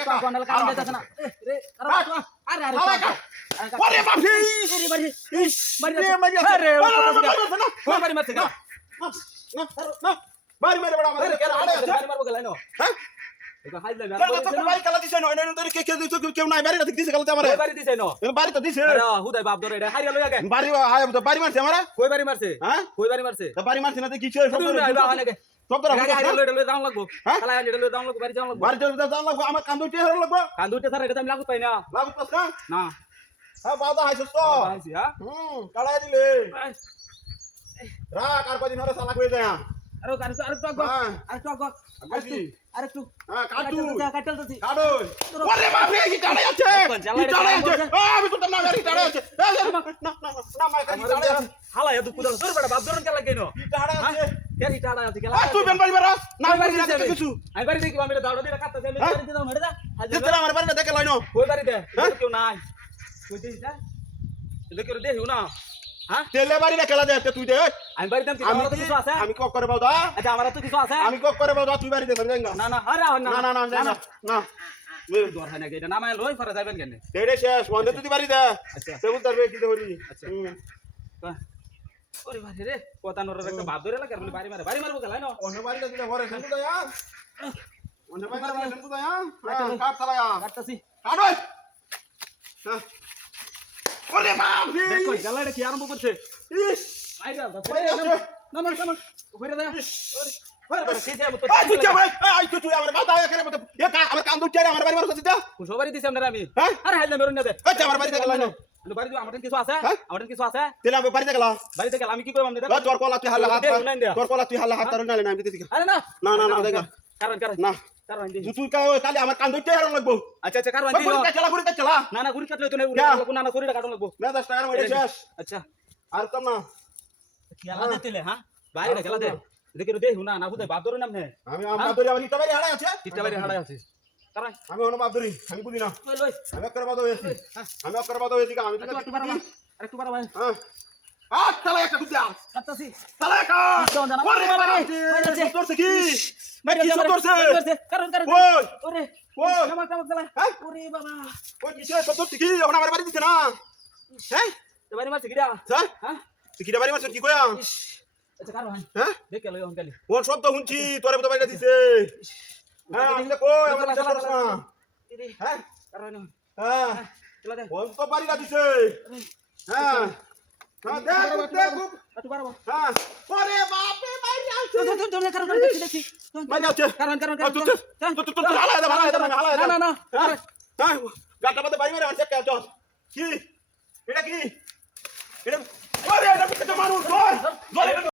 কাকা কন্ডাল কাম যাইতাছ না রে আরে। আরে আরে বাপ আরে বাড়ি বাড়ি রে আরে বাড়ি মারছে গা বাড়ি মেরে বড় বাড়ি মারবো গেলাই নো হ্যাঁ কাছে বাড়ি বাড়ি বাড়ি বাড়ি বাড়ি বাড়ি মারছে আমারে বাড়ি মারছে হ্যাঁ বাড়ি বাড়ি না তো তোরা গাড়ি লইয়া লইয়া দাম লাগবো হ্যাঁ? কালা হারিয়া লইয়া দাম লাগবো বাড়ি যাওয়া লাগবো বাড়ি তো দাম লাগবে আমার কান্দু টিয়া হলো লাগবে স্যার এটা আমি লাগু পাই না লাগু তো না না হ্যাঁ বাবা হাইছ তো আইছি হ্যাঁ হুম কালাই দিলে রাখ আর কদিন হলে সালা কই যায় আরে আরে আরে টক হ্যাঁ। আরে টক আগে আরে টক হ্যাঁ কাটু কাটল তো কাটু ওরে বাপ রে কি টাড়ে আছে কি টাড়ে আছে আমি তো না গাড়ি টাড়ে আছে এ, এ, না না না মা গাড়ি হালা এত কুদাল তোর বেটা বাপ ধরন কেলা কেন কি টাড়ে আছে কে হি টাড়া আছে কেলা আ তুই বেন বাড়ি মারা না বাড়ি যাবে। কিছু। আমি বাড়ি দেখি আমি দাঁড়ো দিরা কাটতে আমি হ্যাঁ? বাড়ি দাও মেরে দা আজ তুই আমার বাড়িটা দেখে লাইনো। কই বাড়ি দে হ্যাঁ? কেউ নাই। কই দিস দা এলে করে দেহিও না। হ্যাঁ? তেলে বাড়ি না খেলা দে তুই দে আমি বাড়ি দাম আমার তো কিছু আছে? আমি কক করে আচ্ছা আমার তো কিছু আছে। আমি কক করে বাউদা তুই বাড়ি দে না। না আরে না। না না না না। শেষ। বন্ধ তুই বাড়ি দে আচ্ছা। তেবুল তার দে আচ্ছা। ওরে বাড়ি রে কথা নর একটা বাপ ধরে লাগে বলি বাড়ি মারে বাড়ি মারবো গেলাই না অন্য বাড়ি দিলে ঘরে শান্ত দয়া অন্য বাড়ি দিলে শান্ত দয়া কাট চালায়া কাটতাছি। কাট ওই। ওরে বাপ রে দেখো গেলাইটা কি আরম্ভ করছে? ইস। আই রে ওরে আছে না না না ওরে দা ওরে ওরে সেই যাব তো আই তুই কে ভাই আই তুই তুই আমার আমার আমার বাড়ি মারছ দিতা কুশো বাড়ি আমরা আমি। হ্যাঁ? আরে হাইলে মেরুন না দে। আচ্ছা আমার বাড়ি থেকে লাইনো আরে বাড়ি দিও আমার কিছু আছে? হ্যাঁ? আমার কিছু আছে? তেলে আমি বাড়ি থেকে লা বাড়ি থেকে আমি কি করব? আমরা তোর কলা তুই হালা হাত। তোর কলা তুই হালা হাত তার না না আমি দিতে আরে না। না না না দেখা কারণ কারণ। না। কারণ দি তুই কাই কালি আমার কাম দুই চারে লাগবো। আচ্ছা আচ্ছা কারণ দি গুড়ি কা গুড়ি কা না না গুড়ি কাটলে তো না ক্যা? উড়ে না না শরীরটা কাটন লাগবো। মে 10 টাকা মরে শেষ। আচ্ছা। আর কম না। খেলা দে হ্যাঁ। বাইরে খেলা দে। দেখে না বুঝে বাপ ধরে নাম নে। আমি আমার ইটা বাড়ি হাড়া আছে? হাড়াই আছে। আমি অন্য বাপ দরি আমি বুঝি না আমি অক্কর বাদ হয়েছি আমি অক্কর বাদ হয়েছি আমি একটু বাড়া ভাই হ্যাঁ। আট চালা একটা দুটা কাটতাছি চালা একটা। দাও, দাও, ওরে বাবা রে দাও, দাও, তোরছে কি? বাইরে কি তোরছে বাইরে, বাইরে, কারণ কারণ। ওই। ওরে ওই। কামাক কামাক গলা হ্যাঁ? ওরে বাবা। ওই কিসে তোরছে কি? এখন আমার বাড়ি দিছে না। হ্যাঁ? তো বাড়ি মারছে কিরা? হ্যাঁ? হ্যাঁ বাড়ি মারছ কি কয়া আচ্ছা কারণ হ্যাঁ। দেখে লই অঙ্কালি। কোন শব্দ শুনছি? তোরে তো দিছে। হ্যাঁ তো কই? আমার চালা করছ না হ্যাঁ? কারণ হ্যাঁ। চলা দে কোন তো বাড়ি দিছে হ্যাঁ। হ্যাঁ দেখ দেখ। একটু বাড়া হ্যাঁ। ওরে বাপ রে বাইরে আছে তো তো তো কারণ কারণ দেখছি দেখছি। মাই যাচ্ছে কারণ কারণ তুই তুই তুই তুই হালা দে হালা দে হালা দে। না না না হ্যাঁ হ্যাঁ গাটা মধ্যে বাড়ি মেরে আমার চেক চল। কি? এটা কি? এটা ওরে এটা তো মানুষ ধর ধর